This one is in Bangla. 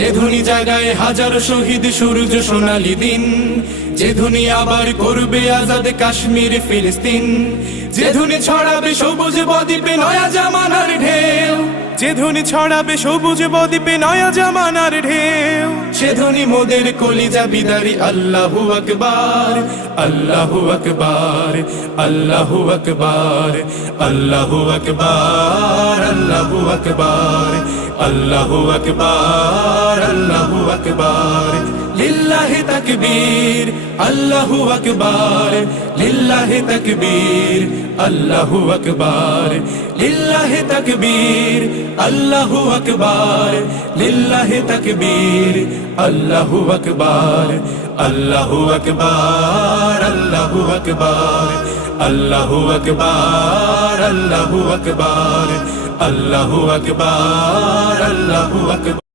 যে ধ্বনি জাগায় হাজার শহীদ সূর্য সোনালী দিন, যে ধ্বনি আবার করবে আজাদ কাশ্মীর ফিলিস্তিন, যে ধ্বনি ছড়াবে সবুজ বদ্বীপে নয়া জামানার ঢেউ, যে ধ্বনি ছড়াবে সবুজ বদ্বীপে নয়া জামানার ঢেউ, সে ধ্বনি মোদের কলিজা বিদারি আল্লাহু আকবার, আল্লাহু আকবার, আল্লাহু আকবার, আল্লাহু আকবার, আল্লাহু আকবার, আল্লাহু আকবার, আল্লাহু আকবার, লিল্লাহি তাকবীর, আল্লাহু আকবার, লিল্লাহি তাকবীর, আল্লাহু আকবার, লিল্লাহি তাকবীর, আল্লাহু আকবার, লিল্লাহি তাকবীর, আল্লাহু আকবার, আল্লাহু আকবার, আল্লাহু আকবার, আল্লাহু আকবার, আল্লাহু আকবার, আল্লাহু আকবার, আল্লাহু আকবার।